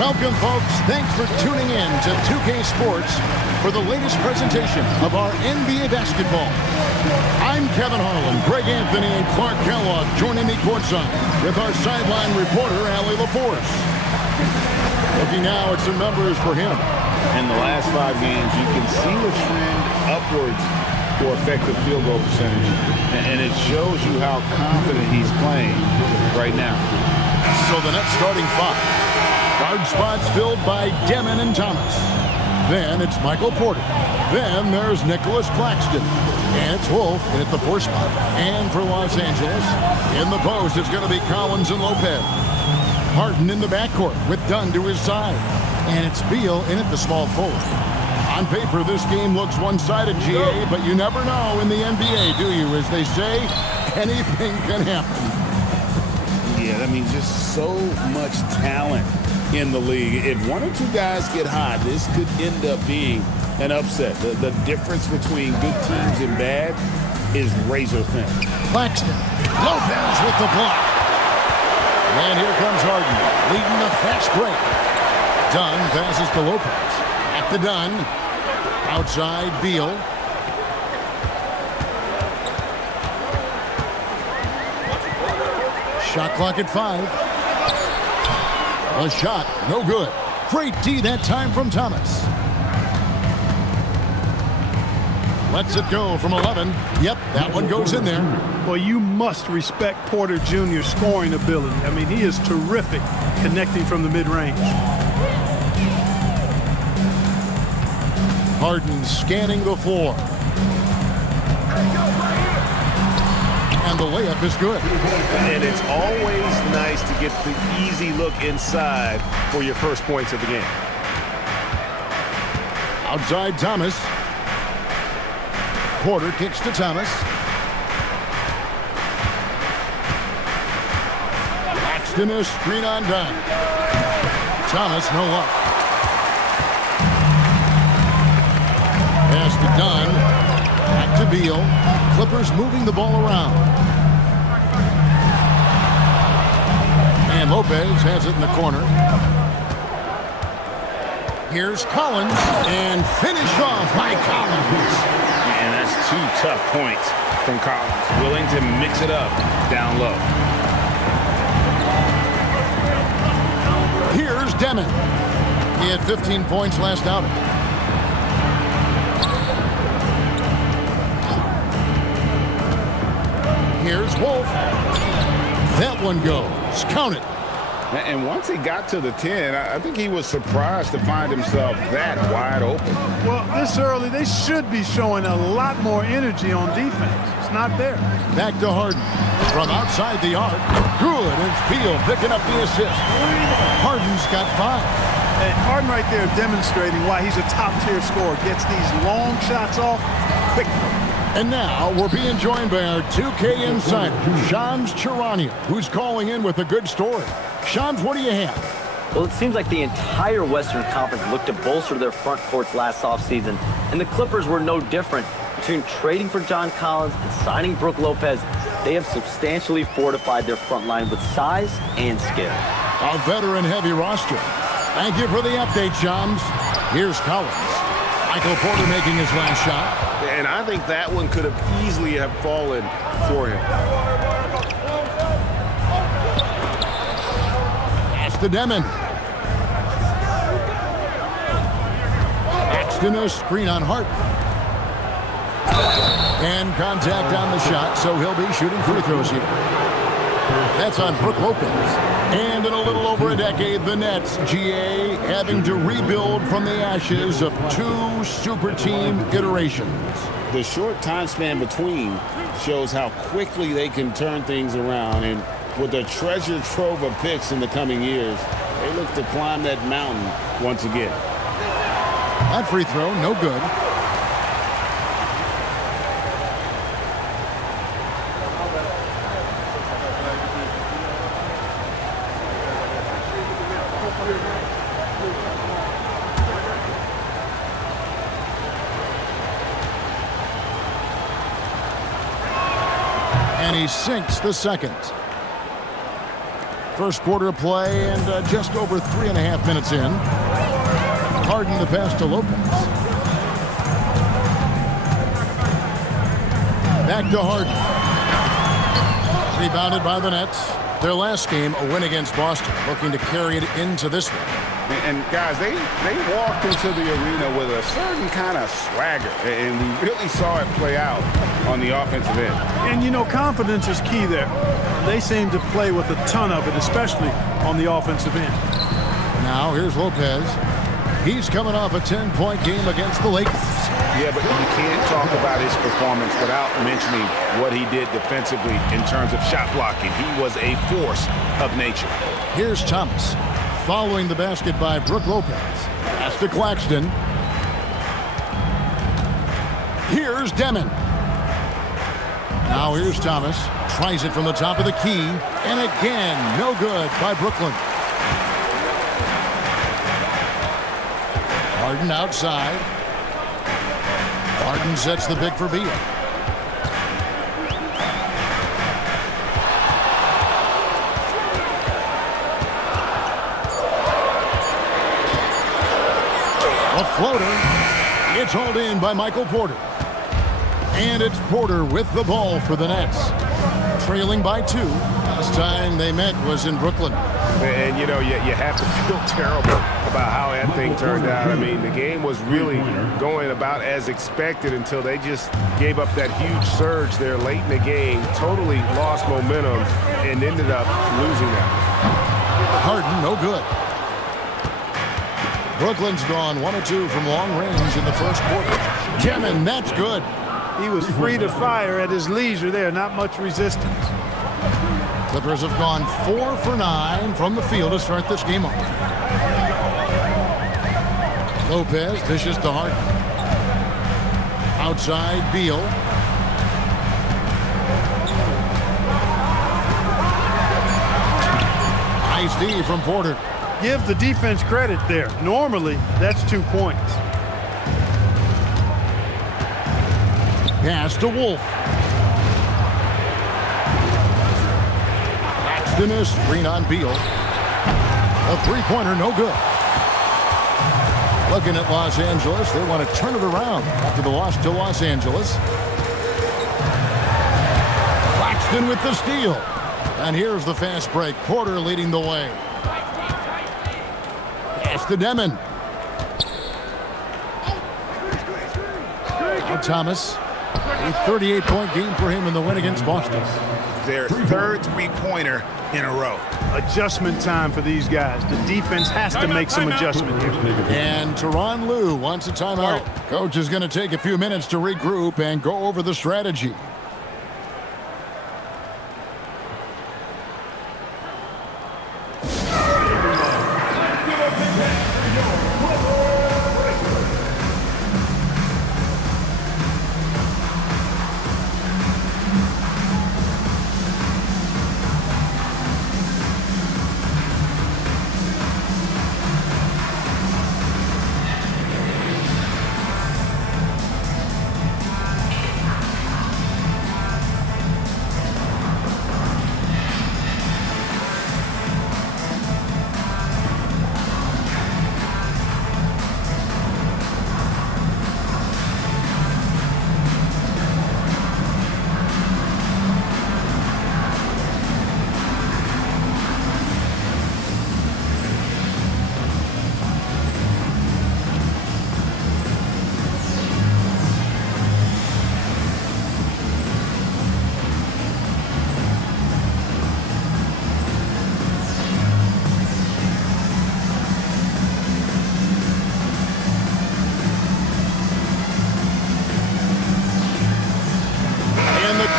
Welcome, folks. Thanks for tuning in to 2K Sports for the latest presentation of our NBA basketball. I'm Kevin Harlan, Greg Anthony, and Clark Kellogg joining me courtside with our sideline reporter, Allie LaForce. Looking now at some numbers for him. In the last 5 games, you can see the trend upwards for effective field goal percentage, and it shows you how confident he's playing right now. So the Nets starting 5. Guard spots filled by Demon and Thomas. Then it's Michael Porter. Then there's Nicholas Claxton. And it's Wolf in at the 4 spot. And for Los Angeles, in the post, it's going to be Collins and Lopez. Harden in the backcourt with Dunn to his side. And it's Beal in at the small forward. On paper, this game looks one-sided, GA, but you never know in the NBA, do you? As they say, anything can happen. Yeah, I mean, just so much talent in the league. If one or two guys get hot, this could end up being an upset. The difference between good teams and bad is razor thin. Claxton, Lopez with the block. And here comes Harden, leading the fast break. Dunn passes to Lopez. At the Dunn. Outside, Beal. Shot clock at 5. A shot, no good. Great D that time from Thomas. Lets it go from 11. Yep, that one goes in there. Well, you must respect Porter Jr.'s scoring ability. I mean, he is terrific connecting from the mid-range. Harden scanning the floor. And the layup is good. And it's always nice to get the easy look inside for your first points of the game. Outside Thomas. Porter kicks to Thomas. Claxton a screen on Dunn. Thomas, no luck. Pass to Dunn. Back to Beal. Clippers moving the ball around. And Lopez has it in the corner. Here's Collins. And finish off by Collins. And that's 2 tough points from Collins. Willing to mix it up down low. Here's Demon. He had 15 points last outing. Here's Wolf. That one goes. Count it. And once he got to the 10, I think he was surprised to find himself that wide open. Well, this early, they should be showing a lot more energy on defense. It's not there. Back to Harden. From outside the arc. Good. It's Beal picking up the assist. Harden's got 5. And Harden right there demonstrating why he's a top-tier scorer. Gets these long shots off quickly. And now we're being joined by our 2K insider, Shams Charania, who's calling in with a good story. Shams, what do you have? Well, it seems like the entire Western Conference looked to bolster their front courts last offseason, and the Clippers were no different. Between trading for John Collins and signing Brook Lopez, they have substantially fortified their front line with size and skill. A veteran-heavy roster. Thank you for the update, Shams. Here's Collins. Michael Porter making his last shot. And I think that one could have easily have fallen for him. Pass to Demon. Claxton a screen on Hart. And contact on the shot, so he'll be shooting free throws here. That's on Brook Lopez. And in a little over a decade, the Nets, GA, having to rebuild from the ashes of 2 super team iterations. The short time span between shows how quickly they can turn things around. And with a treasure trove of picks in the coming years, they look to climb that mountain once again. That free throw, no good. And he sinks the second. First quarter play and just over 3.5 minutes in. Harden the pass to Lopez. Back to Harden. Rebounded by the Nets. Their last game, a win against Boston, looking to carry it into this one. And guys, they walked into the arena with a certain kind of swagger, and we really saw it play out on the offensive end. And, you know, confidence is key there. They seem to play with a ton of it, especially on the offensive end. Now, here's Lopez. He's coming off a 10-point game against the Lakers. Yeah, but you can't talk about his performance without mentioning what he did defensively in terms of shot blocking. He was a force of nature. Here's Thomas. Following the basket by Brook Lopez. Pass to Claxton. Here's Demon. Now here's Thomas. Tries it from the top of the key. And again, no good by Brooklyn. Harden outside. Harden sets the pick for Beal. A floater. It's hauled in by Michael Porter. And it's Porter with the ball for the Nets. Trailing by 2. Last time they met was in Brooklyn. And, you know, you have to feel terrible about how that thing turned out. I mean, the game was really going about as expected until they just gave up that huge surge there late in the game, totally lost momentum, and ended up losing that. Harden, no good. Brooklyn's gone 1 of 2 from long range in the first quarter. Demon, that's good. He was free to fire at his leisure there, not much resistance. Clippers have gone 4 for 9 from the field to start this game off. Lopez dishes to Harden. Outside, Beal. Nice D from Porter. Give the defense credit there. Normally, that's 2 points. Pass to Wolf. Paxton is screen on Beal. A three-pointer, no good. Looking at Los Angeles, they want to turn it around after the loss to Los Angeles. Claxton with the steal. And here's the fast break. Porter leading the way. Pass to Demon. Now Thomas. A 38-point game for him in the win against Boston. Their third three-pointer in a row. Adjustment time for these guys. The defense has to make some adjustment here. And Tyronn Lue wants a timeout. Coach is going to take a few minutes to regroup and go over the strategy.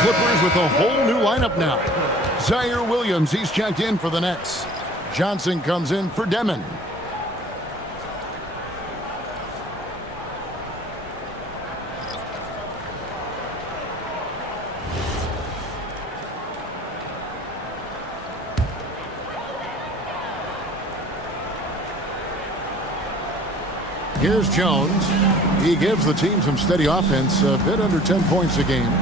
Clippers with a whole new lineup now. Zaire Williams, he's checked in for the Nets. Johnson comes in for Demon. Here's Jones. He gives the team some steady offense, a bit under 10 points a game.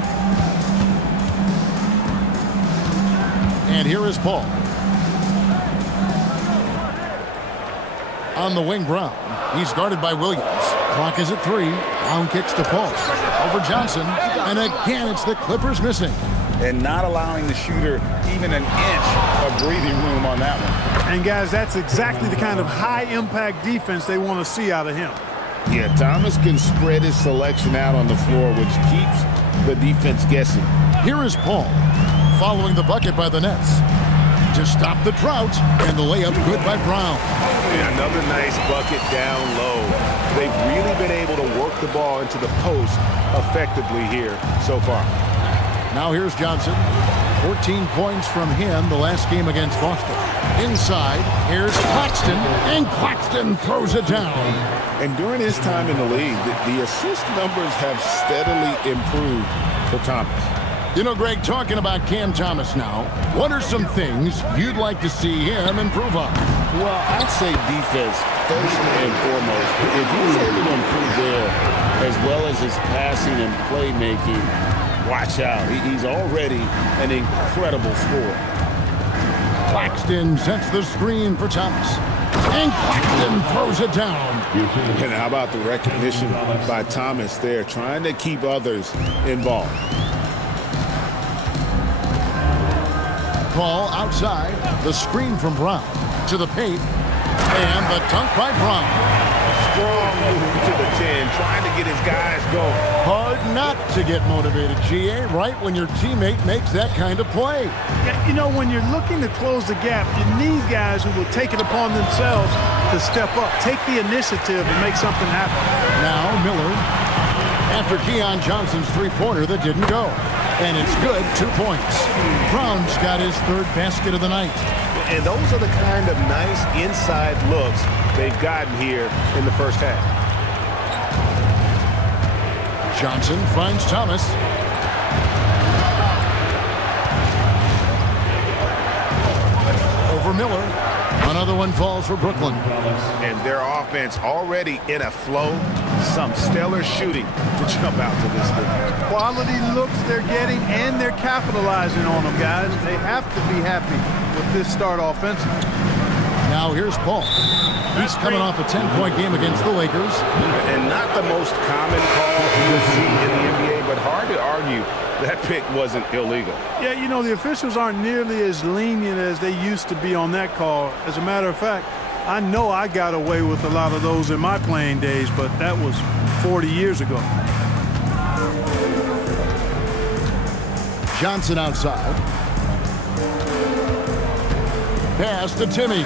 And here is Paul. on the wing, Brown. He's guarded by Williams. Clock is at 3. Brown kicks to Paul. Over Johnson. And again, it's the Clippers missing. And not allowing the shooter even an inch of breathing room on that one. And, guys, that's exactly the kind of high-impact defense they want to see out of him. Yeah, Thomas can spread his selection out on the floor, which keeps the defense guessing. Here is Paul, following the bucket by the Nets. To stop the drought, and the layup good by Brown. And another nice bucket down low. They've really been able to work the ball into the post effectively here so far. Now here's Johnson. 14 points from him the last game against Boston. Inside, here's Claxton, and Claxton throws it down. And during his time in the league, the assist numbers have steadily improved for Thomas. You know, Greg, talking about Cam Thomas now, what are some things you'd like to see him improve on? Well, I'd say defense first and foremost. If he's able to improve there, as well as his passing and playmaking, watch out. He's already an incredible scorer. Claxton sets the screen for Thomas. And Claxton throws it down. And how about the recognition by Thomas there, trying to keep others involved. Ball outside. The screen from Brown. To the paint. And the dunk by Brown. Strong move to the 10, trying to get his guys going. Hard not to get motivated, GA, right when your teammate makes that kind of play. Yeah, you know, when you're looking to close the gap, you need guys who will take it upon themselves to step up, take the initiative, and make something happen. Now Miller, after Keon Johnson's three-pointer that didn't go. And it's good, 2 points. Brown's got his third basket of the night. And those are the kind of nice inside looks they've gotten here in the first half. Johnson finds Thomas. Over Miller. Another one falls for Brooklyn. And their offense already in a flow. Some stellar shooting to jump out to this league. Quality looks they're getting, and they're capitalizing on them, guys. They have to be happy with this start offensively. Now here's Paul. He's coming off a 10-point game against the Lakers. And not the most common call you'll see in the NBA, but hard to argue that pick wasn't illegal. Yeah, you know, the officials aren't nearly as lenient as they used to be on that call. As a matter of fact, I know I got away with a lot of those in my playing days, but that was 40 years ago. Johnson outside. Pass to Timmy.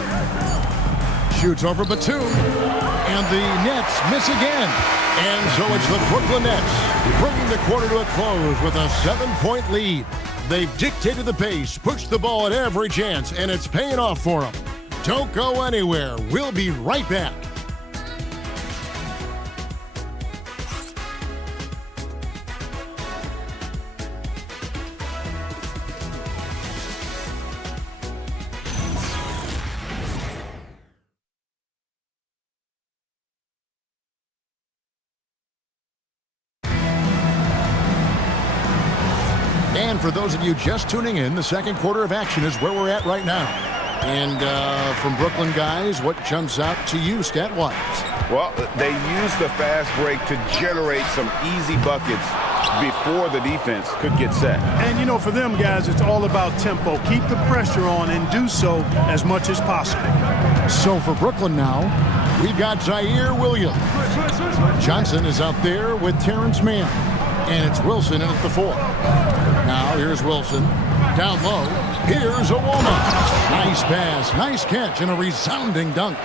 Shoots over Batum. And the Nets miss again. And so it's the Brooklyn Nets bringing the quarter to a close with a 7-point lead. They've dictated the pace, pushed the ball at every chance, and it's paying off for them. Don't go anywhere. We'll be right back. And for those of you just tuning in, the second quarter of action is where we're at right now. And from Brooklyn guys, what jumps out to you stat-wise? Well, they used the fast break to generate some easy buckets before the defense could get set. And, you know, for them guys, it's all about tempo. Keep the pressure on and do so as much as possible. So for Brooklyn now, we've got Zaire Williams. Johnson is out there with Terrence Mann. And it's Wilson in at the 4. Now here's Wilson. Down low. Here's Awoma. Nice pass, nice catch, and a resounding dunk.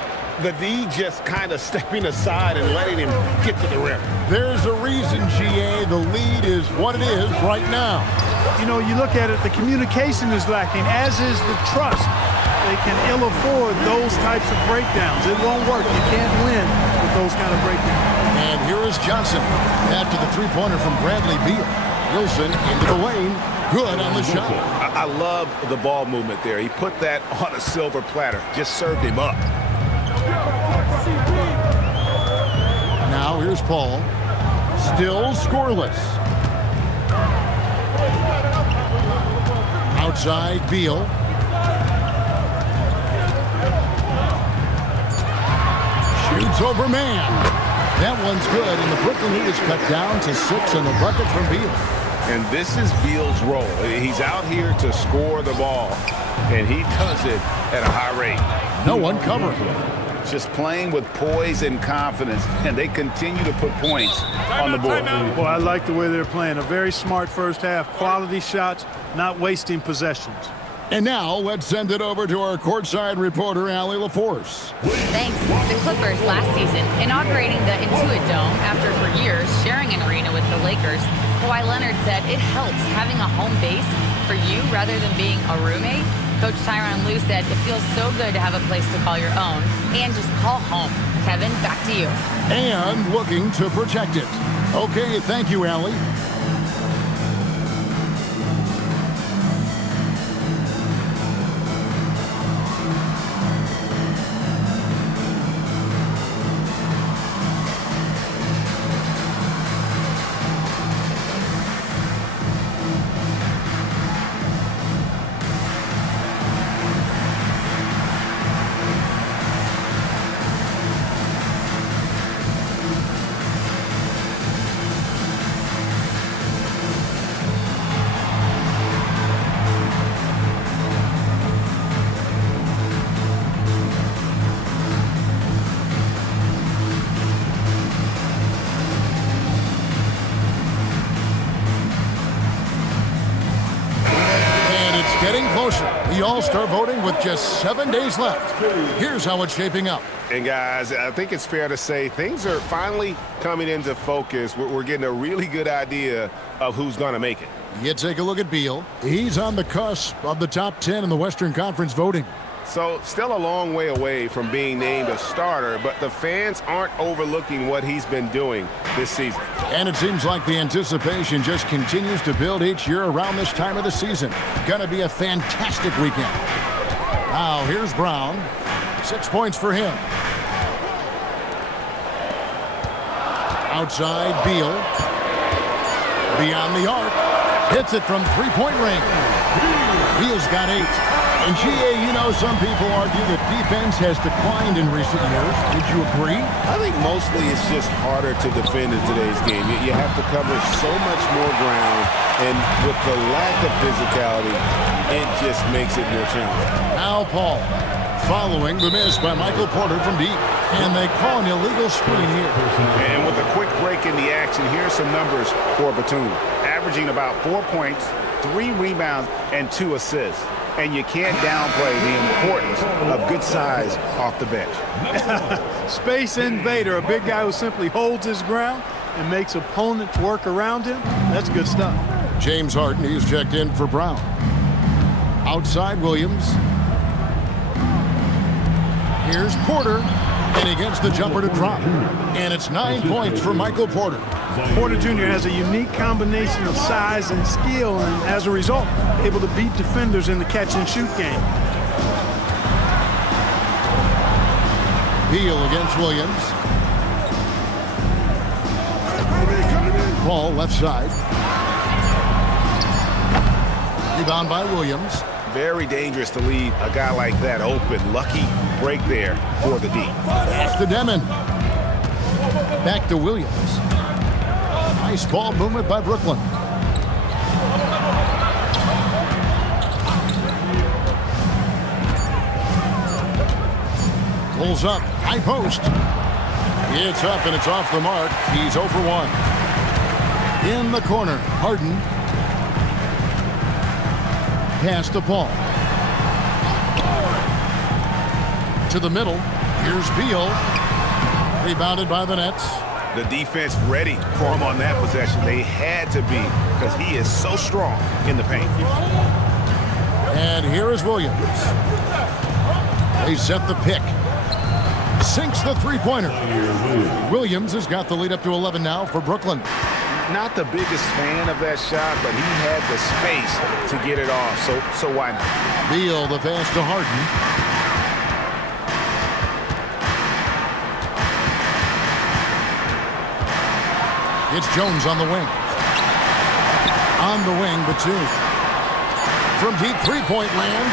The D just kind of stepping aside and letting him get to the rim. There's a reason, GA. The lead is what it is right now. You know, you look at it, the communication is lacking, as is the trust. They can ill afford those types of breakdowns. It won't work. You can't win with those kind of breakdowns. And here is Johnson after the three-pointer from Bradley Beal. Wilson into the lane. Good on the shot. I love the ball movement there. He put that on a silver platter. Just served him up. Now here's Paul. Still scoreless. Outside Beal. Shoots over man. That one's good, and the Brooklyn lead is cut down to 6 on the bucket from Beal. And this is Beal's role. He's out here to score the ball, and he does it at a high rate. No one covering. Just playing with poise and confidence, and they continue to put points on the board. Well, I like the way they're playing. A very smart first half. Quality shots, not wasting possessions. And now let's send it over to our courtside reporter, Allie LaForce. Thanks. The Clippers last season inaugurating the Intuit Dome after for years sharing an arena with the Lakers. Kawhi Leonard said it helps having a home base for you rather than being a roommate. Coach Tyronn Lue said it feels so good to have a place to call your own and just call home. Kevin, back to you. And looking to protect it. Okay, thank you, Allie. Getting closer. The All-Star voting with just 7 days left. Here's how it's shaping up. And guys, I think it's fair to say things are finally coming into focus. We're getting a really good idea of who's going to make it. You take a look at Beal. He's on the cusp of the top 10 in the Western Conference voting. So still a long way away from being named a starter, but the fans aren't overlooking what he's been doing this season. And it seems like the anticipation just continues to build each year around this time of the season. Gonna be a fantastic weekend. Now here's Brown. 6 points for him. Outside, Beal. Beyond the arc. Hits it from three-point range. Beal's got 8. And GA, you know, some people argue that defense has declined in recent years. Would you agree? I think mostly it's just harder to defend in today's game. You have to cover so much more ground, and with the lack of physicality, it just makes it more challenging. Now Paul, following the miss by Michael Porter from deep. And they call an illegal screen here. And with a quick break in the action, here's some numbers for Batum. Averaging about 4 points, 3 rebounds, and 2 assists. And you can't downplay the importance of good size off the bench. Space invader, a big guy who simply holds his ground and makes opponents work around him. That's good stuff. James Harden, he's checked in for Brown. Outside Williams. Here's Porter, and he gets the jumper to drop. And it's 9 points for Michael Porter. Porter Jr. has a unique combination of size and skill, and as a result, able to beat defenders in the catch-and-shoot game. Beal against Williams. Ball left side. Rebound by Williams. Very dangerous to leave a guy like that open. Lucky break there for the D. Pass to Demon. Back to Williams. Nice ball movement by Brooklyn. Pulls up, high post. It's up and it's off the mark. He's 0 for 1. In the corner, Harden. Pass to Paul. To the middle. Here's Beal. Rebounded by the Nets. The defense ready for him on that possession. They had to be, because he is so strong in the paint. And here is Williams. They set the pick. Sinks the three-pointer. Williams has got the lead up to 11 now for Brooklyn. Not the biggest fan of that shot, but he had the space to get it off, so why not? Beal, the pass to Harden. It's Jones on the wing. On the wing, Batum. From deep three-point land.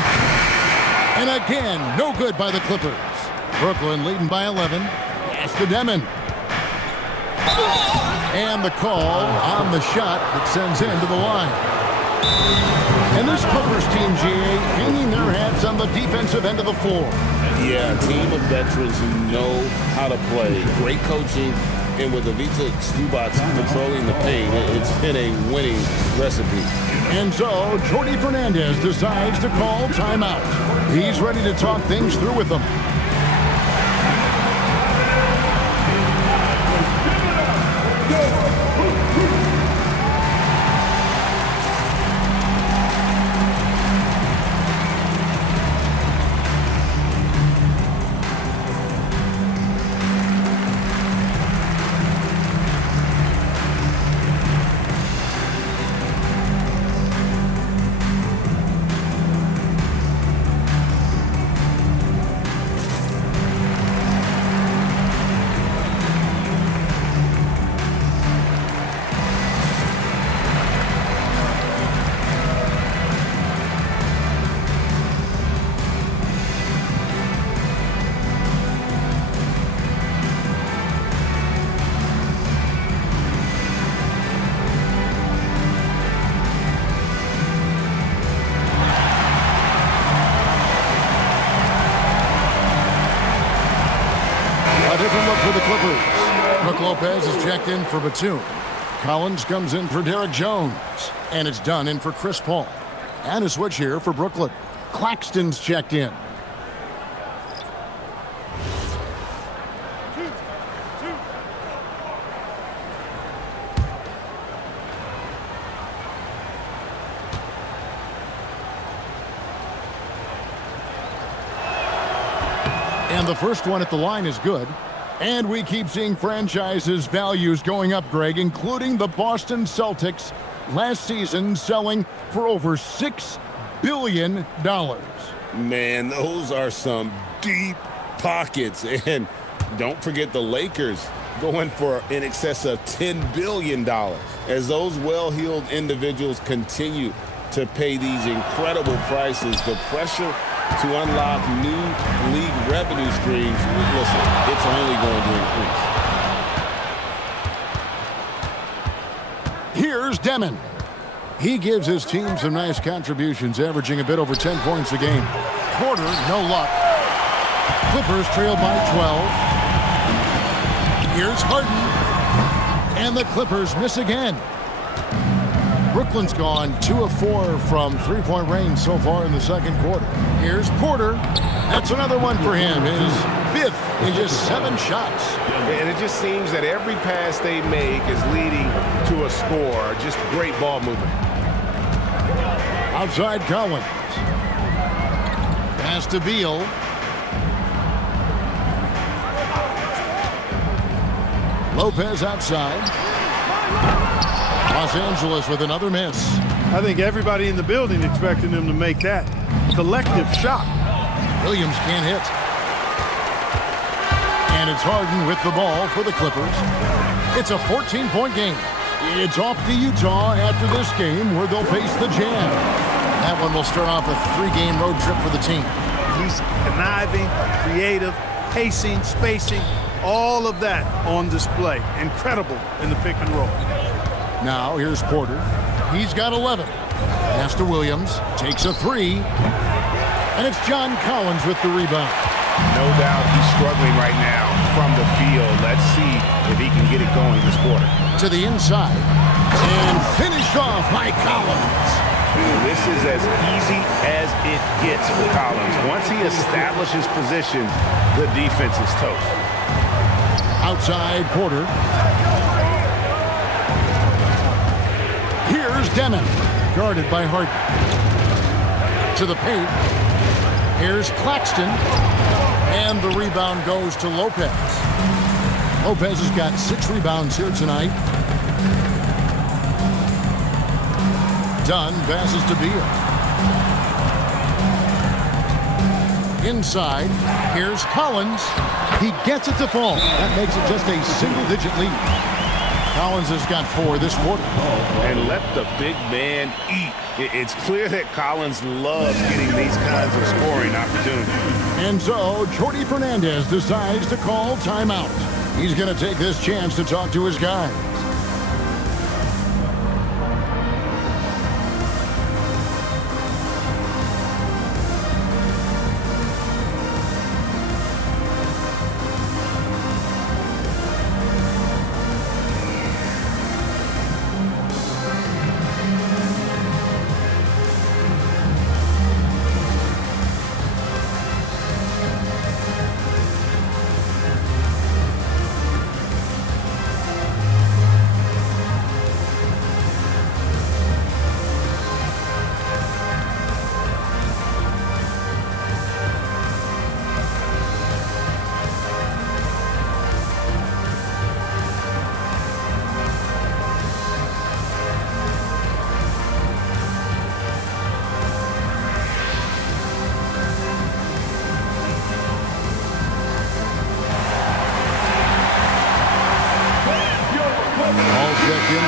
And again, no good by the Clippers. Brooklyn leading by 11. Pass to Demon. And the call on the shot that sends him to the line. And this Clippers team, GA, hanging their hats on the defensive end of the floor. Yeah, a team of veterans who know how to play. Great coaching. And with Ivica Zubac controlling the paint, it's been a winning recipe. And so, Jordi Fernandez decides to call timeout. He's ready to talk things through with them. For the Clippers, Brook Lopez is checked in for Batum. Collins comes in for Derek Jones. And it's done in for Chris Paul. And a switch here for Brooklyn. Claxton's checked in. And the first one at the line is good. And we keep seeing franchises' values going up, Greg, including the Boston Celtics last season selling for over $6 billion. Man, those are some deep pockets. And don't forget the Lakers going for in excess of $10 billion. As those well-heeled individuals continue to pay these incredible prices, the pressure to unlock new league revenue streams, listen, it's only going to increase. Here's Demon. He gives his team some nice contributions, averaging a bit over 10 points a game. Porter, no luck. Clippers trail by 12. Here's Harden. And the Clippers miss again. Brooklyn's gone 2 of 4 from three-point range so far in the second quarter. Here's Porter. That's another one for him. His 5th in just 7 shots. And it just seems that every pass they make is leading to a score. Just great ball movement. Outside Collins. Pass to Beal. Lopez outside. Los Angeles with another miss. I think everybody in the building expecting them to make that collective shot. Williams can't hit. And it's Harden with the ball for the Clippers. It's a 14-point game. It's off to Utah after this game where they'll face the Jazz. That one will start off a 3-game road trip for the team. He's conniving, creative, pacing, spacing, all of that on display. Incredible in the pick and roll. Now here's Porter. He's got 11. Pass to Williams. Takes a 3. And it's John Collins with the rebound. No doubt he's struggling right now from the field. Let's see if he can get it going this quarter. To the inside. And finished off by Collins. This is as easy as it gets for Collins. Once he establishes position, the defense is toast. Outside Porter. Here's Demon, guarded by Harden. To the paint. Here's Claxton. And the rebound goes to Lopez. Lopez has got 6 rebounds here tonight. Dunn passes to Beal. Inside. Here's Collins. He gets it to fall. That makes it just a single-digit lead. Collins has got 4 this quarter. And let the big man eat. It's clear that Collins loves getting these kinds of scoring opportunities. And so, Jordi Fernandez decides to call timeout. He's going to take this chance to talk to his guys.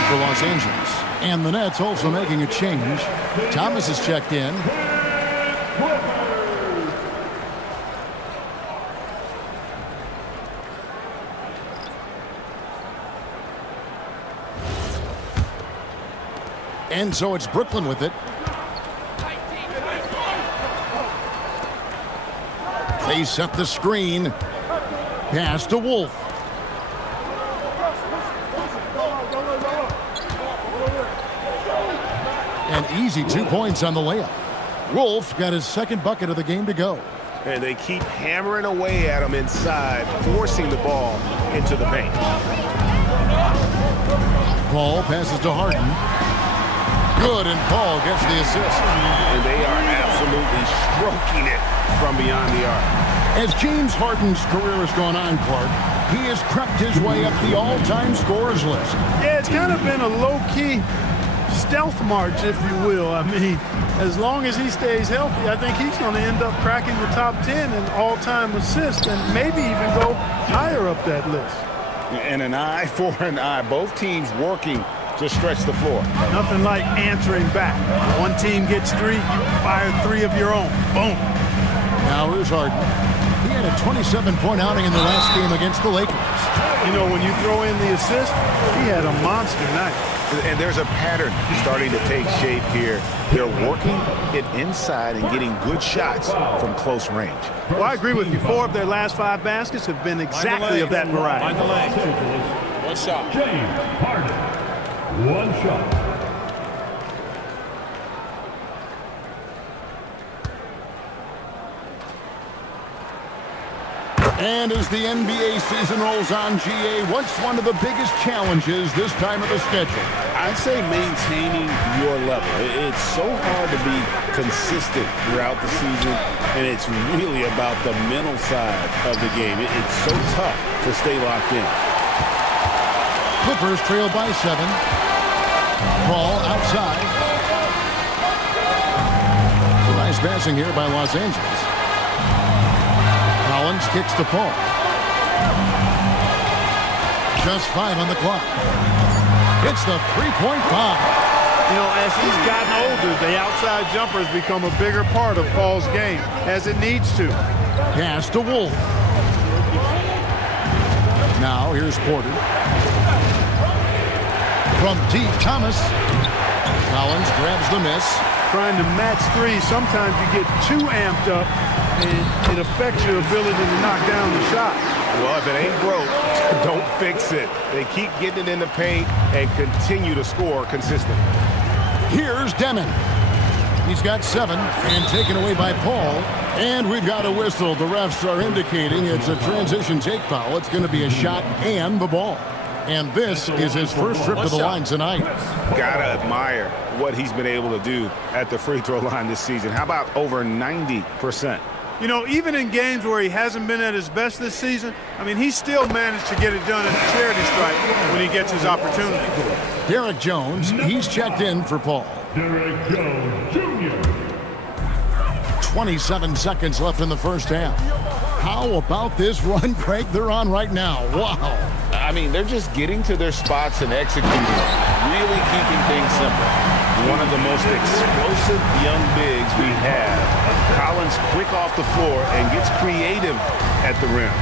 For Los Angeles. And the Nets also making a change. Thomas is checked in. And so it's Brooklyn with it. They set the screen. Pass to Wolf. An easy 2 points on the layup. Wolf got his second bucket of the game to go. And they keep hammering away at him inside, forcing the ball into the paint. Paul passes to Harden. Good, and Paul gets the assist. And they are absolutely stroking it from beyond the arc. As James Harden's career has gone on, Clark, he has crept his way up the all-time scorers list. Yeah, it's kind of been a low-key stealth march, if you will. I mean, as long as he stays healthy, I think he's going to end up cracking the top 10 in all-time assists and maybe even go higher up that list. And an eye for an eye. Both teams working to stretch the floor. Nothing like answering back. One team gets 3, you fire 3 of your own. Boom. Now here's Harden. He had a 27-point outing in the last game against the Lakers. You know, when you throw in the assist, he had a monster night. And there's a pattern starting to take shape here. They're working it inside and getting good shots from close range. Well, I agree with you. 4 of their last 5 baskets have been exactly of that variety. One shot. James Harden. One shot. And as the NBA season rolls on, GA, what's one of the biggest challenges this time of the schedule? I'd say maintaining your level. It's so hard to be consistent throughout the season, and it's really about the mental side of the game. It's so tough to stay locked in. Clippers trail by 7. Paul outside. So nice passing here by Los Angeles. Collins kicks to Paul. Just 5 on the clock. It's the three-point bomb. You know, as he's gotten older, the outside jumper has become a bigger part of Paul's game, as it needs to. Pass to Wolf. Now here's Porter. From deep, Thomas. Collins grabs the miss. Trying to match 3, sometimes you get too amped up, and it affects your ability to knock down the shot. Well, if it ain't broke, don't fix it. They keep getting it in the paint and continue to score consistently. Here's Demon. He's got 7 and taken away by Paul. And we've got a whistle. The refs are indicating it's a transition take foul. It's going to be a shot and the ball. And this is his first trip to the line tonight. Gotta admire what he's been able to do at the free throw line this season. How about over 90%? You know, even in games where he hasn't been at his best this season, I mean, he still managed to get it done in a charity stripe when he gets his opportunity. Derek Jones, he's checked in for Paul. Derek Jones, Jr. 27 seconds left in the first half. How about this run break they're on right now? Wow. I mean, they're just getting to their spots and executing, really keeping things simple. One of the most explosive young bigs we have. Collins quick off the floor and gets creative at the rim.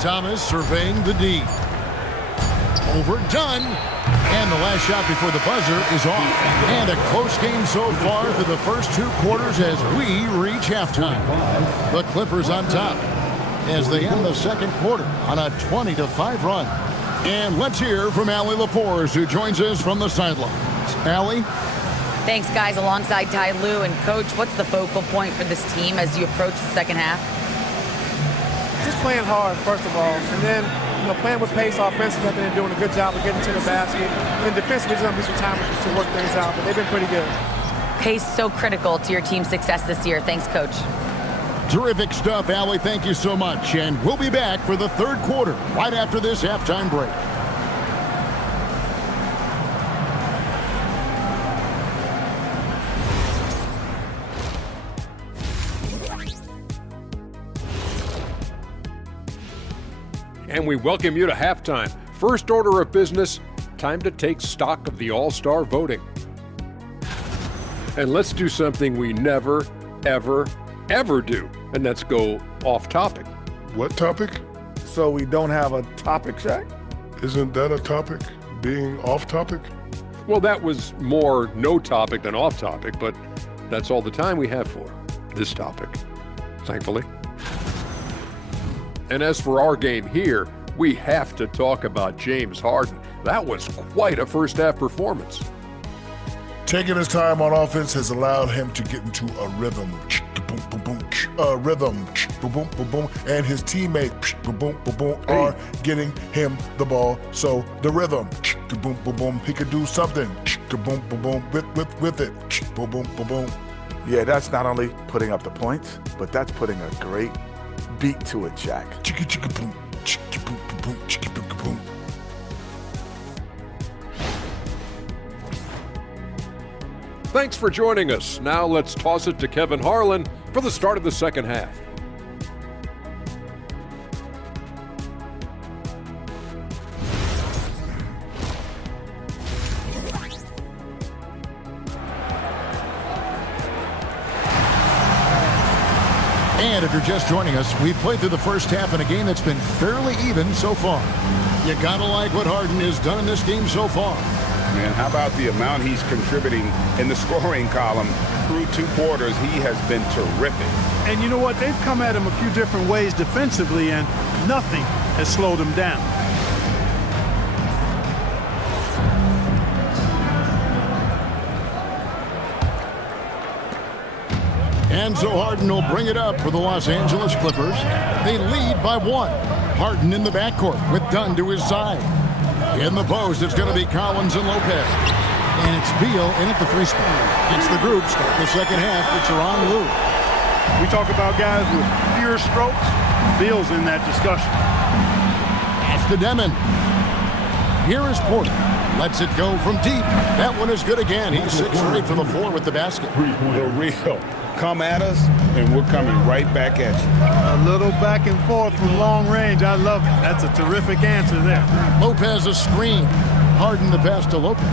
Thomas surveying the D. Overdone. And the last shot before the buzzer is off. And a close game so far through the first 2 quarters as we reach halftime. The Clippers on top as they end the second quarter on a 20-5 run. And let's hear from Allie LaForce, who joins us from the sidelines. Allie? Thanks, guys, alongside Ty Lue. And, Coach, what's the focal point for this team as you approach the second half? Just playing hard, first of all, and then playing with pace offensively. I think they're doing a good job of getting to the basket. And then defensively, there's going to be some time to work things out, but they've been pretty good. Pace so critical to your team's success this year. Thanks, Coach. Terrific stuff, Allie. Thank you so much. And we'll be back for the third quarter right after this halftime break. And we welcome you to halftime. First order of business, time to take stock of the All-Star voting. And let's do something we never, ever, ever do, and that's go off topic. What topic? So we don't have a topic, Shaq? Isn't that a topic? Being off topic? Well, that was more no topic than off topic, but that's all the time we have for this topic, thankfully. And as for our game here, we have to talk about James Harden. That was quite a first half performance. Taking his time on offense has allowed him to get into a rhythm. And his teammates are getting him the ball. So the rhythm, he could do something with it. Yeah, that's not only putting up the points, but that's putting a great beat to it, Shaq. Thanks for joining us. Now let's toss it to Kevin Harlan for the start of the second half. And if you're just joining us, we've played through the first half in a game that's been fairly even so far. You gotta like what Harden has done in this game so far. Man, how about the amount he's contributing in the scoring column through 2 quarters? He has been terrific. And you know what? They've come at him a few different ways defensively, and nothing has slowed him down. And so Harden will bring it up for the Los Angeles Clippers. They lead by 1. Harden in the backcourt with Dunn to his side. In the post, it's going to be Collins and Lopez. And it's Beal in at the 3 spot. It's the group start the second half for Tyronn Lue. We talk about guys with fewer strokes. Beal's in that discussion. Pass to Demon. Here is Porter. Lets it go from deep. That one is good again. He's 6 straight from the floor with the basket. The real. Come at us, and we're coming right back at you. A little back and forth from long range. I love it. That's a terrific answer there. Lopez a screen. Harden the pass to Lopez.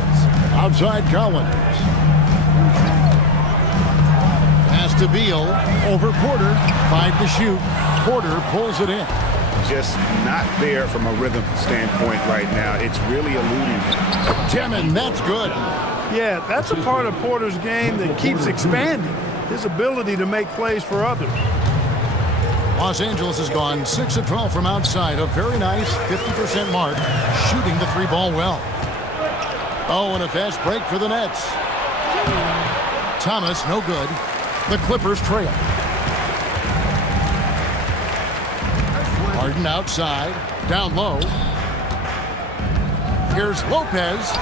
Outside Collins. Pass to Beal. Over Porter. 5 to shoot. Porter pulls it in. Just not there from a rhythm standpoint right now. It's really eluding him. Demon, that's good. Yeah, that's a part of Porter's game that keeps expanding. His ability to make plays for others. Los Angeles has gone 6 of 12 from outside. A very nice 50% mark, shooting the 3-ball well. Oh, and a fast break for the Nets. Thomas, no good. The Clippers trail. Harden outside, down low. Here's Lopez,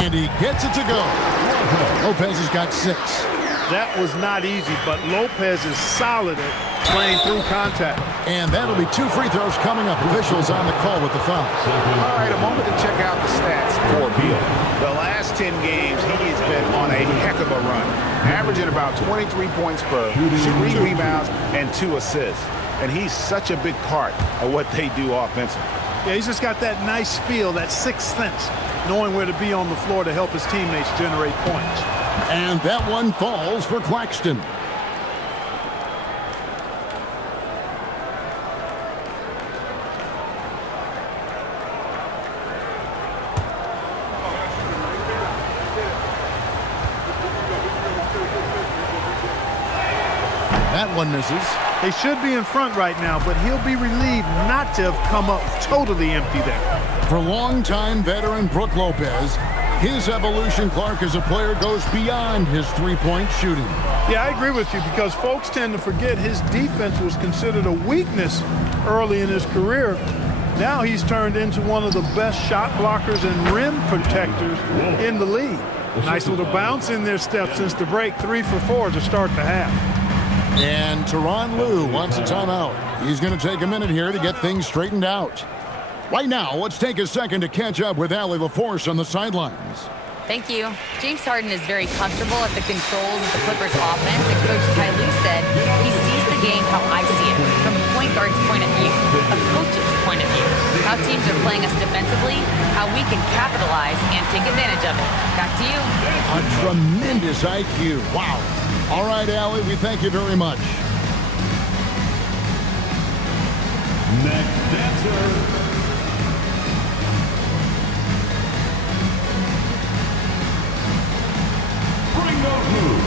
and he gets it to go. Lopez has got 6. That was not easy, but Lopez is solid at playing through contact. And that'll be 2 free throws coming up. Officials on the call with the foul. All right, a moment to check out the stats for Beal. The last 10 games, he has been on a heck of a run, averaging about 23 points per, 3 rebounds, and 2 assists. And he's such a big part of what they do offensively. Yeah, he's just got that nice feel, that 6th sense, knowing where to be on the floor to help his teammates generate points. And that one falls for Claxton. That one misses. They should be in front right now, but he'll be relieved not to have come up totally empty there. For longtime veteran Brook Lopez, his evolution, Clark, as a player goes beyond his three-point shooting. Yeah, I agree with you because folks tend to forget his defense was considered a weakness early in his career. Now he's turned into one of the best shot blockers and rim protectors in the league. Nice little bounce in their step since the break, 3 for 4 to start the half. And Tyronn Lue wants a timeout. He's going to take a minute here to get things straightened out. Right now, let's take a second to catch up with Allie LaForce on the sidelines. Thank you. James Harden is very comfortable at the controls of the Clippers offense, and Coach Ty Lue said he sees the game how I see it, from a point guard's point of view, a coach's point of view, how teams are playing us defensively, how we can capitalize and take advantage of it. Back to you. A tremendous IQ. Wow. All right, Allie, we thank you very much. Next dancer. Bring those moves.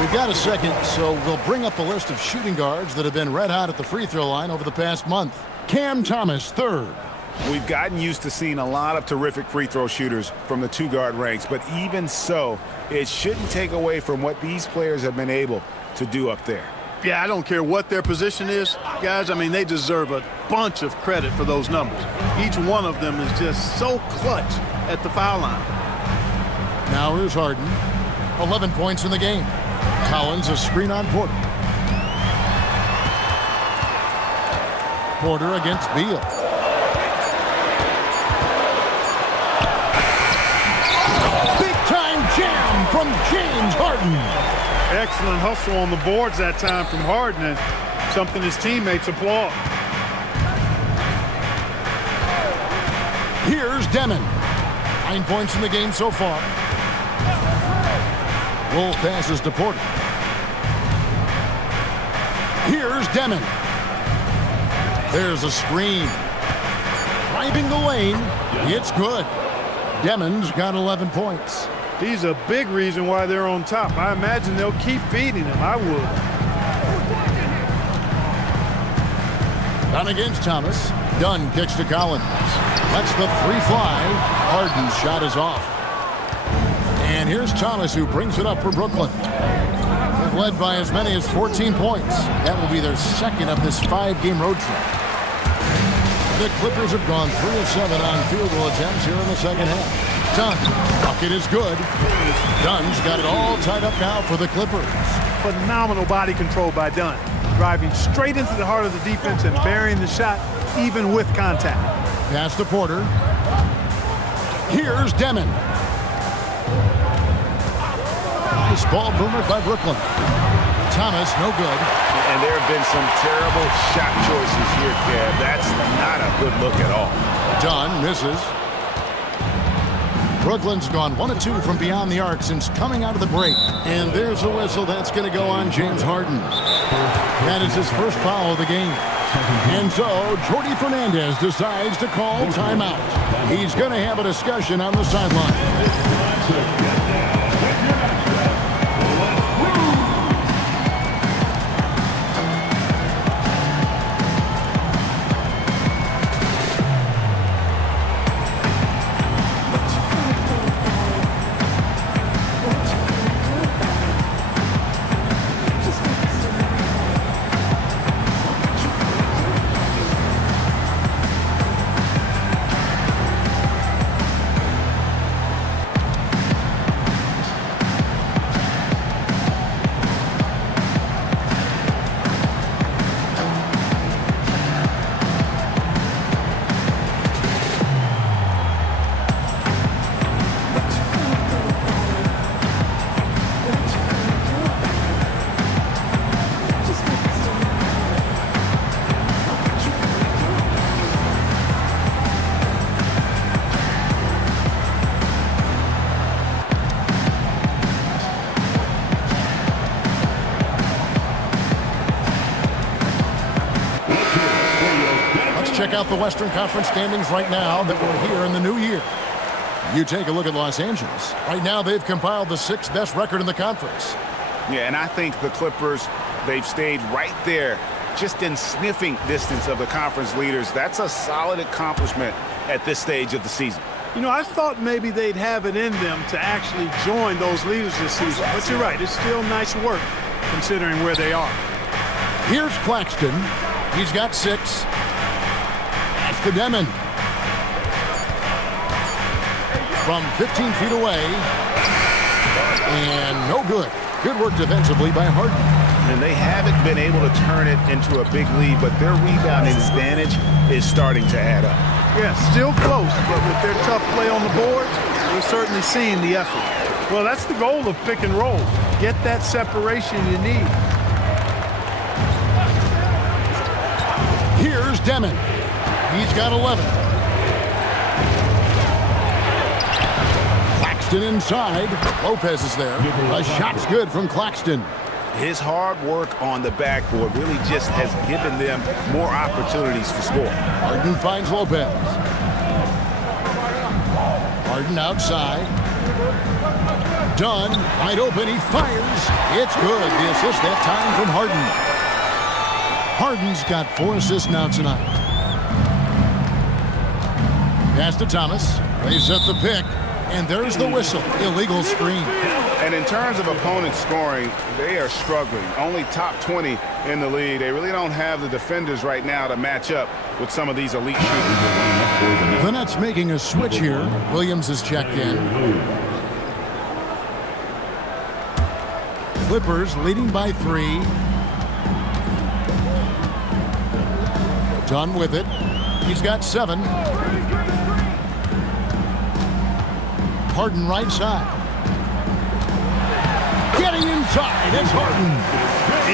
We've got a second, so we'll bring up a list of shooting guards that have been red hot at the free throw line over the past month. Cam Thomas, third. We've gotten used to seeing a lot of terrific free throw shooters from the two-guard ranks, but even so, it shouldn't take away from what these players have been able to do up there. Yeah, I don't care what their position is, guys. I mean, they deserve a bunch of credit for those numbers. Each one of them is just so clutch at the foul line. Now here's Harden. 11 points in the game. Collins a screen on Porter. Porter against Beal. Big time jam from James Harden. Excellent hustle on the boards that time from Harden, and something his teammates applaud. Here's Demon. 9 points in the game so far. Wolf passes to Porter. Here's Demon. There's a screen. Driving the lane. It's good. Demon's got 11 points. He's a big reason why they're on top. I imagine they'll keep feeding him. I would. Dunn against Thomas. Dunn kicks to Collins. Lets the three fly. Harden's shot is off. And here's Thomas, who brings it up for Brooklyn. They've led by as many as 14 points. That will be their second of this 5-game road trip. The Clippers have gone 3 of 7 on field goal attempts here in the second half. Dunn, bucket is good. Dunn's got it all tied up now for the Clippers. Phenomenal body control by Dunn. Driving straight into the heart of the defense and burying the shot even with contact. Pass to Porter. Here's Demon. Nice ball boomered by Brooklyn. Thomas, no good. And there have been some terrible shot choices here, Kev. That's not a good look at all. Dunn misses. Brooklyn's gone 1 of 2 from beyond the arc since coming out of the break. And there's a whistle that's going to go on James Harden. That is his first foul of the game. And so, Jordi Fernandez decides to call timeout. He's going to have a discussion on the sideline. Let's check out the Western Conference standings right now that we're here in the new year. You take a look at Los Angeles. Right now, they've compiled the 6th best record in the conference. Yeah, and I think the Clippers, they've stayed right there, just in sniffing distance of the conference leaders. That's a solid accomplishment at this stage of the season. You know, I thought maybe they'd have it in them to actually join those leaders this season. But you're right, it's still nice work considering where they are. Here's Claxton. He's got 6. That's to Demon. From 15 feet away. And no good. Good work defensively by Harden. And they haven't been able to turn it into a big lead, but their rebounding advantage is starting to add up. Yeah, still close, but with their tough play on the boards, we're certainly seeing the effort. Well, that's the goal of pick and roll. Get that separation you need. Here's Demon. He's got 11. Claxton inside. Lopez is there. A shot's good from Claxton. His hard work on the backboard really just has given them more opportunities to score. Harden finds Lopez. Harden outside. Dunn, wide open, he fires. It's good. The assist that time from Harden. Harden's got 4 assists now tonight. Pass to Thomas. They set the pick. And there's the whistle. Illegal screen. And in terms of opponent scoring, they are struggling. Only top 20 in the league. They really don't have the defenders right now to match up with some of these elite shooters. The Nets making a switch here. Williams is checked in. Clippers leading by 3. Dunn with it. He's got 7. Harden right side. Getting inside, it's Harden.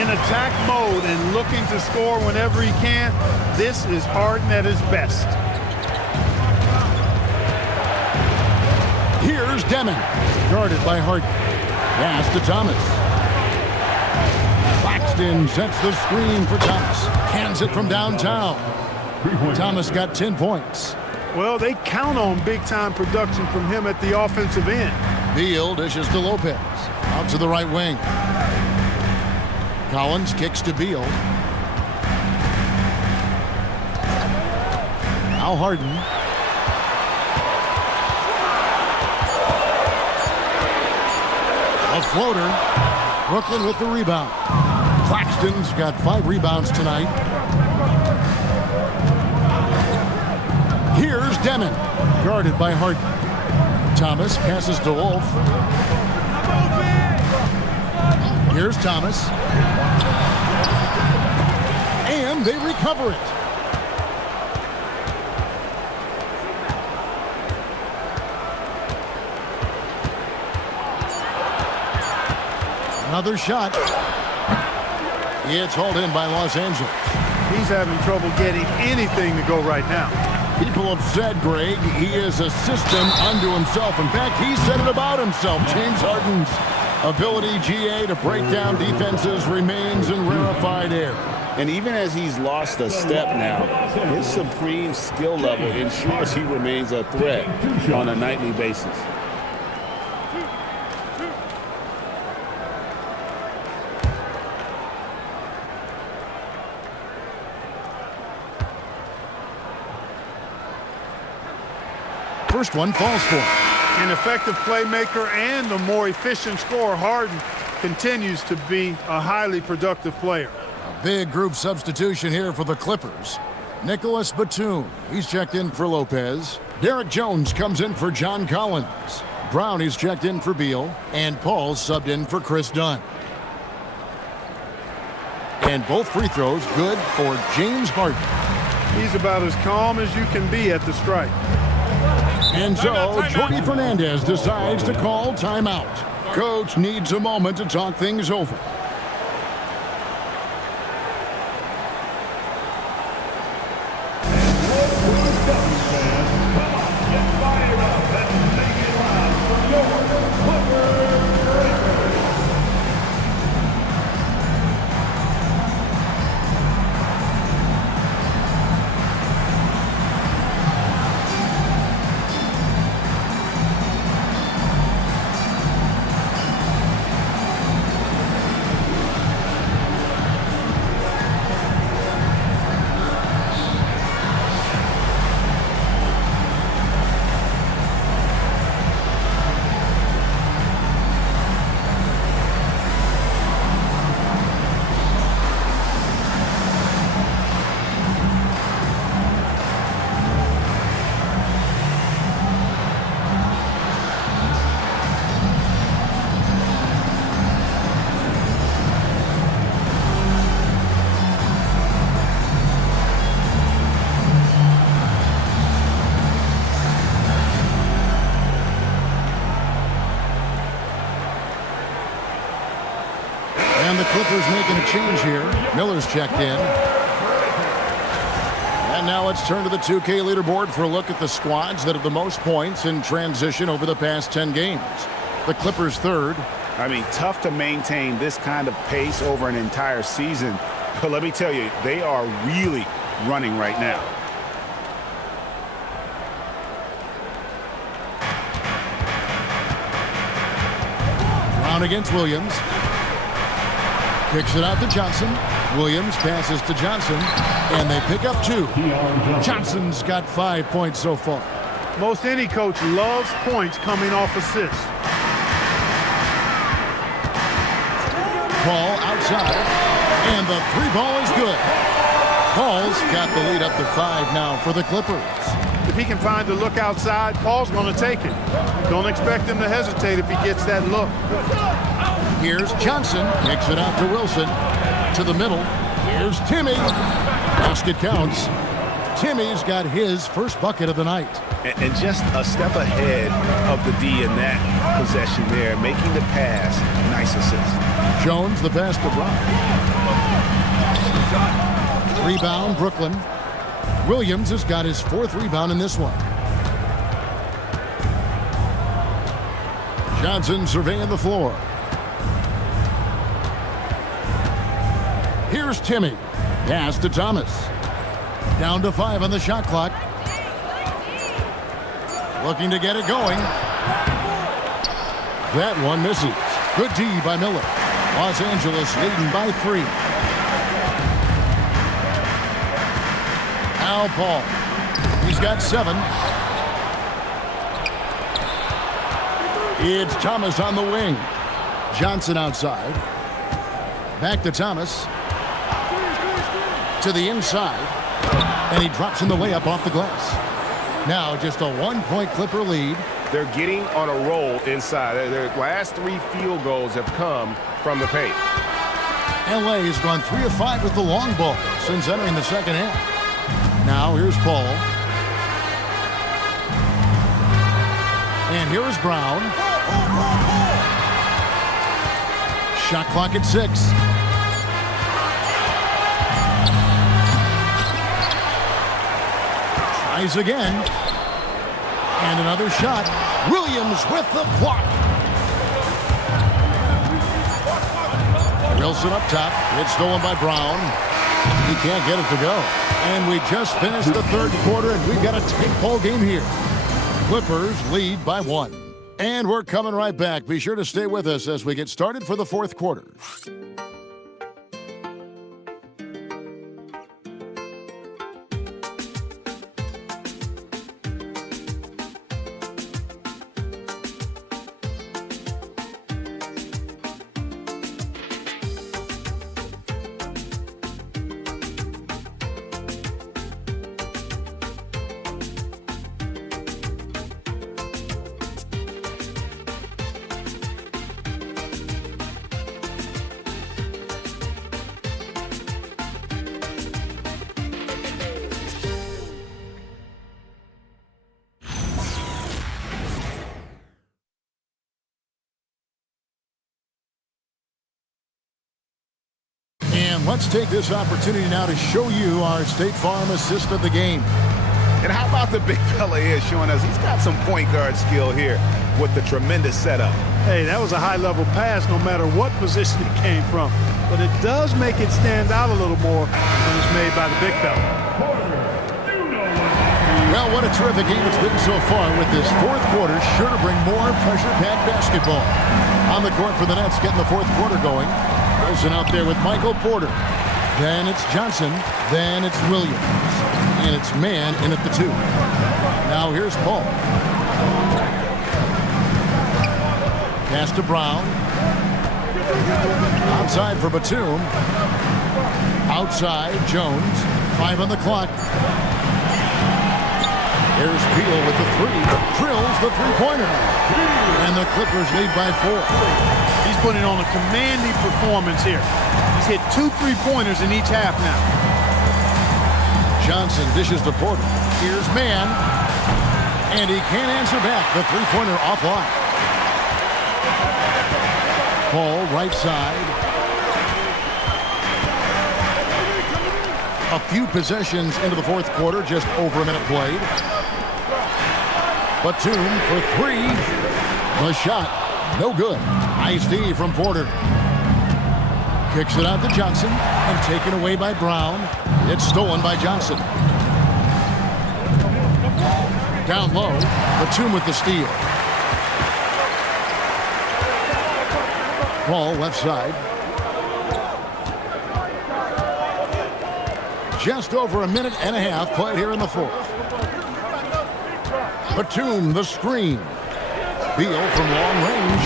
In attack mode and looking to score whenever he can, this is Harden at his best. Here's Demon, guarded by Harden. Pass to Thomas. Claxton sets the screen for Thomas. Hands it from downtown. Thomas got 10 points. Well, they count on big-time production from him at the offensive end. Beal dishes to Lopez. Out to the right wing. Collins kicks to Beal. Now Harden. A floater. Brooklyn with the rebound. Claxton's got 5 rebounds tonight. Here's Demon, guarded by Harden. Thomas passes to Wolf. Here's Thomas. And they recover it. Another shot. It's hauled in by Los Angeles. He's having trouble getting anything to go right now. People have said, Greg, he is a system unto himself. In fact, he said it about himself. James Harden's ability, GA, to break down defenses remains in rarefied air. And even as he's lost a step now, his supreme skill level ensures he remains a threat on a nightly basis. First one falls for him. An effective playmaker and a more efficient scorer, Harden continues to be a highly productive player. A big group substitution here for the Clippers. Nicholas Batum, he's checked in for Lopez. Derek Jones comes in for John Collins. Brown is checked in for Beal. And Paul's subbed in for Chris Dunn. And both free throws good for James Harden. He's about as calm as you can be at the stripe. And so, Jordy Fernandez decides to call timeout. Coach needs a moment to talk things over. Clippers making a change here. Miller's checked in. And now let's turn to the 2K leaderboard for a look at the squads that have the most points in transition over the past 10 games. The Clippers third. I mean, tough to maintain this kind of pace over an entire season. But let me tell you, they are really running right now. Brown against Williams. Kicks it out to Johnson. Williams passes to Johnson, and they pick up 2. Johnson's got 5 points so far. Most any coach loves points coming off assists. Paul outside, and the 3-ball is good. Paul's got the lead up to 5 now for the Clippers. If he can find the look outside, Paul's going to take it. Don't expect him to hesitate if he gets that look. Here's Johnson, kicks it out to Wilson, to the middle. Here's Timmy. Basket counts. Timmy's got his first bucket of the night. And just a step ahead of the D in that possession there, making the pass. Nice assist. Jones, the pass to Brown. Rebound, Brooklyn. Williams has got his 4th rebound in this one. Johnson surveying the floor. Here's Timmy. Pass to Thomas. Down to 5 on the shot clock. Looking to get it going. That one misses. Good D by Miller. Los Angeles leading by 3. Now Paul. He's got 7. It's Thomas on the wing. Johnson outside. Back to Thomas. To the inside. And he drops in the layup off the glass. Now just a 1-point Clipper lead. They're getting on a roll inside. Their last 3 field goals have come from the paint. LA has gone 3 of 5 with the long ball since entering the second half. Now here's Paul. And here is Brown. Shot clock at 6. Tries again. And another shot. Williams with the block. Wilson up top. It's stolen by Brown. He can't get it to go. And we just finished the third quarter, and we've got a tight ball game here. Clippers lead by 1. And we're coming right back. Be sure to stay with us as we get started for the fourth quarter. Let's take this opportunity now to show you our State Farm assist of the game. And how about the big fella here showing us he's got some point guard skill here with the tremendous setup. Hey, that was a high-level pass no matter what position it came from. But it does make it stand out a little more when it's made by the big fella. Well, what a terrific game it's been so far with this fourth quarter. Sure to bring more pressure-packed basketball. On the court for the Nets, getting the fourth quarter going. Wilson out there with Michael Porter. Then it's Johnson. Then it's Williams. And it's man in at the 2. Now here's Paul. Pass to Brown. Outside for Batum. Outside, Jones. 5 on the clock. Here's Beal with the 3. Drills the three-pointer. And the Clippers lead by 4. He's putting on a commanding performance here. He's hit 2 3-pointers in each half now. Johnson dishes to Porter. Here's man. And he can't answer back. The three-pointer offline. Paul right side. A few possessions into the fourth quarter, just over a minute played. Batum for three. The shot, no good. Nice D from Porter. Kicks it out to Johnson and taken away by Brown. It's stolen by Johnson. Down low, Batum with the steal. Ball left side. Just over a minute and a half played here in the fourth. Batum, the screen. Beal from long range.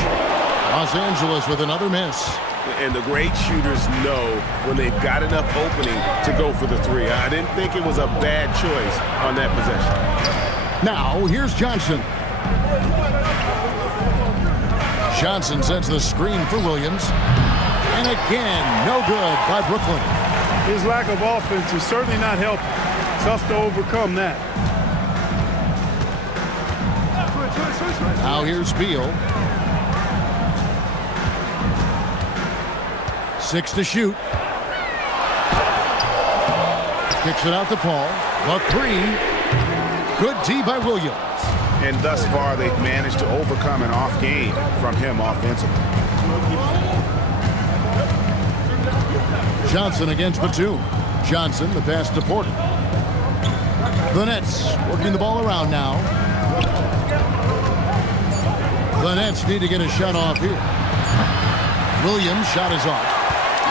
Los Angeles with another miss. And the great shooters know when they've got enough opening to go for the three. I didn't think it was a bad choice on that possession. Now, here's Johnson. Johnson sets the screen for Williams. And again, no good by Brooklyn. His lack of offense is certainly not helping. Tough to overcome that. Now here's Beal. 6 to shoot. Kicks it out to Paul. The three. Good D by Williams. And thus far, they've managed to overcome an off game from him offensively. Johnson against Batum. Johnson, the pass to Porter. The Nets working the ball around now. The Nets need to get a shot off here. Williams' shot is off.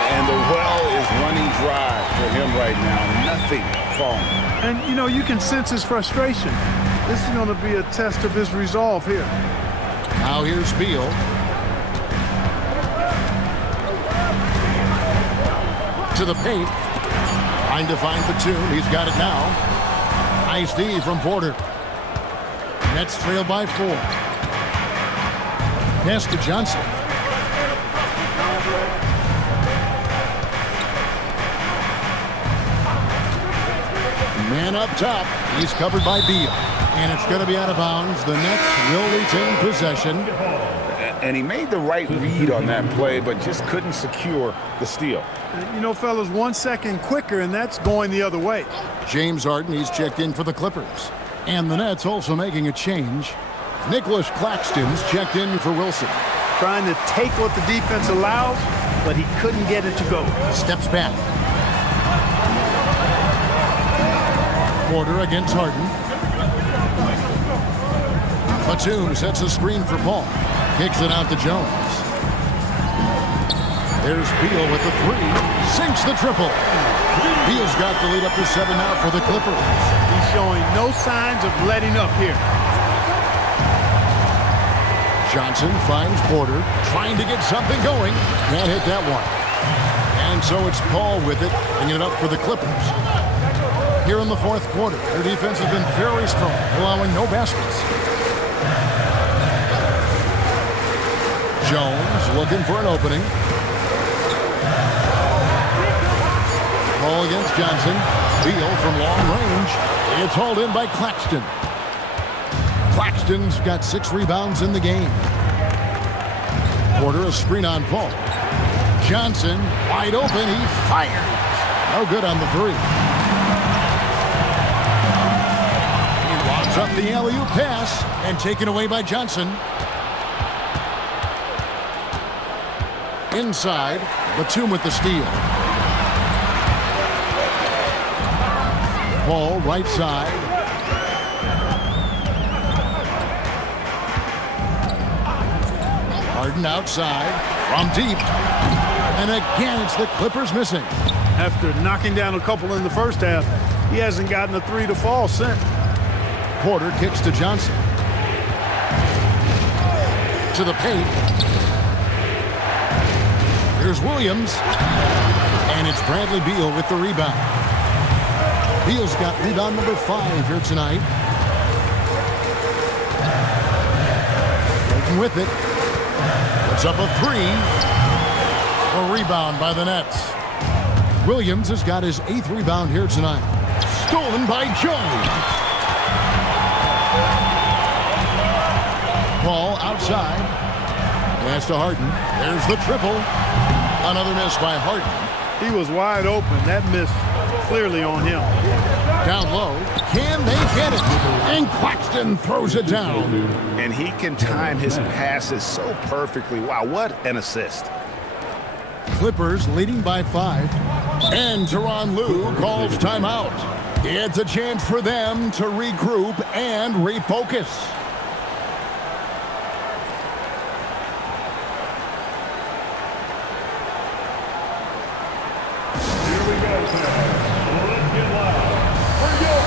And the well is running dry for him right now. Nothing falling. And, you know, you can sense his frustration. This is going to be a test of his resolve here. Now here's Beal. To the paint. Trying to find Batum. He's got it now. Nice D from Porter. Nets trail by 4. Pass to Johnson. Man up top. He's covered by Beal. And it's going to be out of bounds. The Nets will retain possession. And he made the right read on that play, but just couldn't secure the steal. You know, fellas, 1 second quicker, and that's going the other way. James Harden, he's checked in for the Clippers. And the Nets also making a change. Nicholas Claxton's checked in for Wilson. Trying to take what the defense allows, but he couldn't get it to go. Steps back. Porter against Harden. Batum sets a screen for Paul. Kicks it out to Jones. There's Beal with the three. Sinks the triple. Beal's got the lead up to 7 now for the Clippers. He's showing no signs of letting up here. Johnson finds Porter, trying to get something going. Can't hit that one. And so it's Paul with it, bringing it up for the Clippers. Here in the fourth quarter, their defense has been very strong, allowing no baskets. Jones looking for an opening. Ball against Johnson. Beal from long range. It's hauled in by Claxton. Claxton's got 6 rebounds in the game. Porter a screen on Paul. Johnson wide open. He fires. No good on the three. He lobs up the alley-oop pass and taken away by Johnson. Inside, Batum with the steal. Paul right side. Harden outside from deep. And again, it's the Clippers missing. After knocking down a couple in the first half, he hasn't gotten a three to fall since. Porter kicks to Johnson. To the paint. Here's Williams. And it's Bradley Beal with the rebound. Beal's got rebound number 5 here tonight. Taking with it. Puts up a 3. A rebound by the Nets. Williams has got his 8th rebound here tonight. Stolen by Jones. Paul outside. Pass to Harden. There's the triple. Another miss by Harden. He was wide open. That miss clearly on him. Down low. Can they get it? And Claxton throws it down. And he can time his passes so perfectly. Wow, what an assist. Clippers leading by 5. And Tyronn Lue calls timeout. It's a chance for them to regroup and refocus. Here we go, fans. Let's get loud for your Clippers.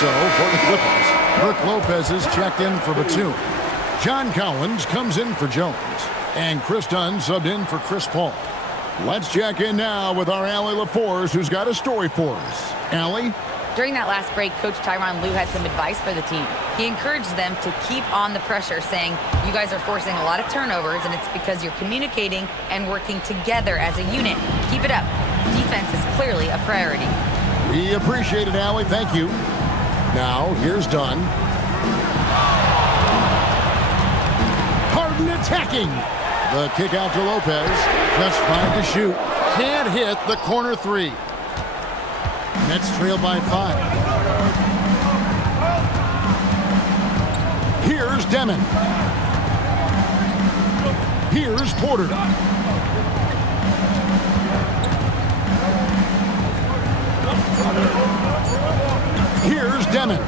So for the Clippers, Brook Lopez is checked in for Batum. John Collins comes in for Jones. And Chris Dunn subbed in for Chris Paul. Let's check in now with our Allie LaForce, who's got a story for us. Allie? During that last break, Coach Tyronn Lue had some advice for the team. He encouraged them to keep on the pressure, saying, you guys are forcing a lot of turnovers, and it's because you're communicating and working together as a unit. Keep it up. Defense is clearly a priority. We appreciate it, Allie. Thank you. Now, here's Dunn. Harden attacking. The kick out to Lopez. Just 5 to shoot. Can't hit the corner 3. Nets trail by 5. Here's Demon. Here's Porter. Here's Demon.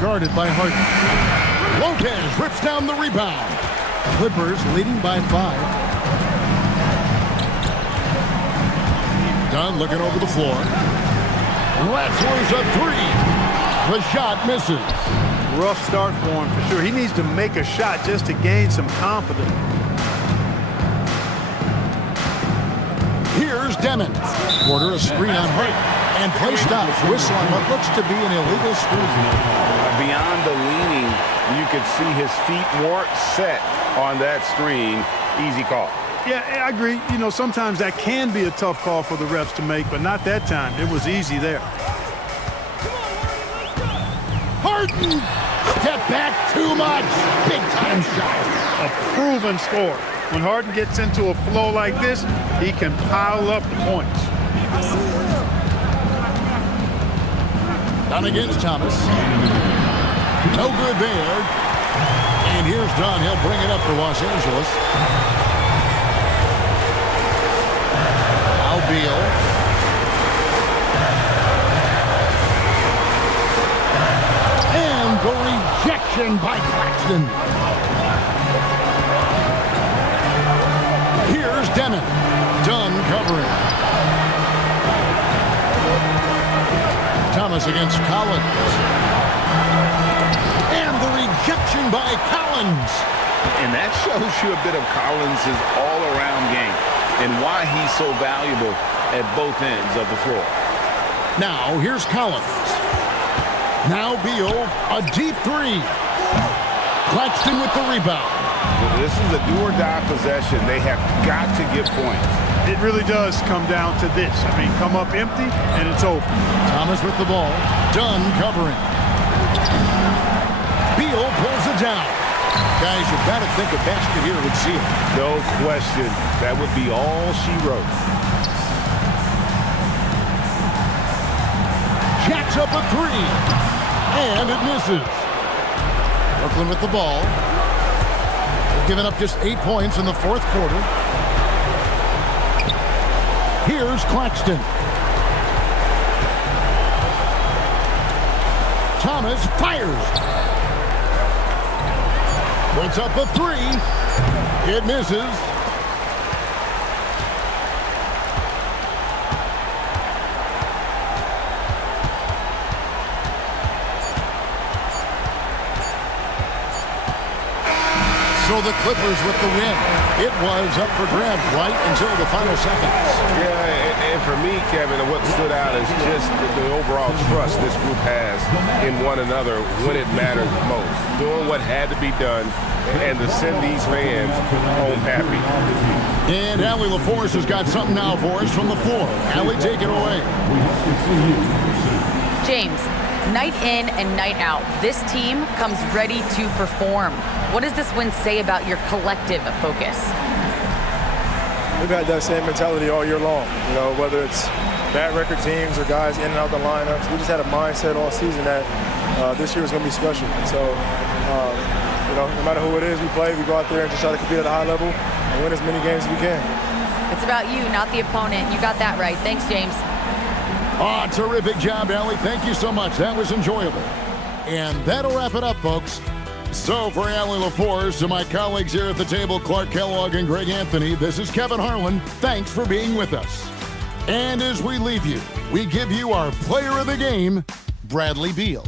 Guarded by Harden. Lopez rips down the rebound. Clippers leading by 5. Dunn looking over the floor. Let's lose a 3. The shot misses. Rough start for him for sure. He needs to make a shot just to gain some confidence. Here's Demon. Porter a screen on Harden. And play stops. Whistle on what looks to be an illegal screen. Beyond the leaning, you could see his feet weren't set on that screen. Easy call. Yeah, I agree. You know, sometimes that can be a tough call for the refs to make, but not that time. It was easy there. Harden! Step back too much. Big time shot. A proven score. When Harden gets into a flow like this, he can pile up the points. Down against Thomas. No good there. And here's Dunn. He'll bring it up for Los Angeles. Now Beal. And the rejection by Claxton. Here's Demon. Dunn covering. Thomas against Collins. And the rejection by Collins. And that shows you a bit of Collins' all-around game and why he's so valuable at both ends of the floor. Now, here's Collins. Now Beal, a deep 3. Claxton with the rebound. This is a do-or-die possession. They have got to get points. It really does come down to this. I mean, come up empty, and it's over. Thomas with the ball. Dunn covering. Beal pulls it down. Guys, you've got to think a basket here would seal it. No question. That would be all she wrote. Jacks up a 3. And it misses. Brooklyn with the ball. They've given up just 8 points in the fourth quarter. Here's Claxton. Thomas fires. Puts up a three. It misses. So the Clippers with the win. It was up for grabs right until the final seconds. Yeah, and for me, Kevin, what stood out is just the overall trust this group has in one another when it matters most. Doing what had to be done and to send these fans home happy. And Allie LaForce has got something now for us from the floor. Allie, take it away. James, night in and night out, this team comes ready to perform. What does this win say about your collective focus? We've had that same mentality all year long, you know, whether it's bad record teams or guys in and out the lineups. We just had a mindset all season that this year was going to be special. And so, you know, no matter who it is we play, we go out there and just try to compete at a high level and win as many games as we can. It's about you, not the opponent. You got that right. Thanks, James. Oh, terrific job, Allie. Thank you so much. That was enjoyable. And that'll wrap it up, folks. So for Allie LaForce and my colleagues here at the table, Clark Kellogg and Greg Anthony, this is Kevin Harlan. Thanks for being with us. And as we leave you, we give you our player of the game, Bradley Beal.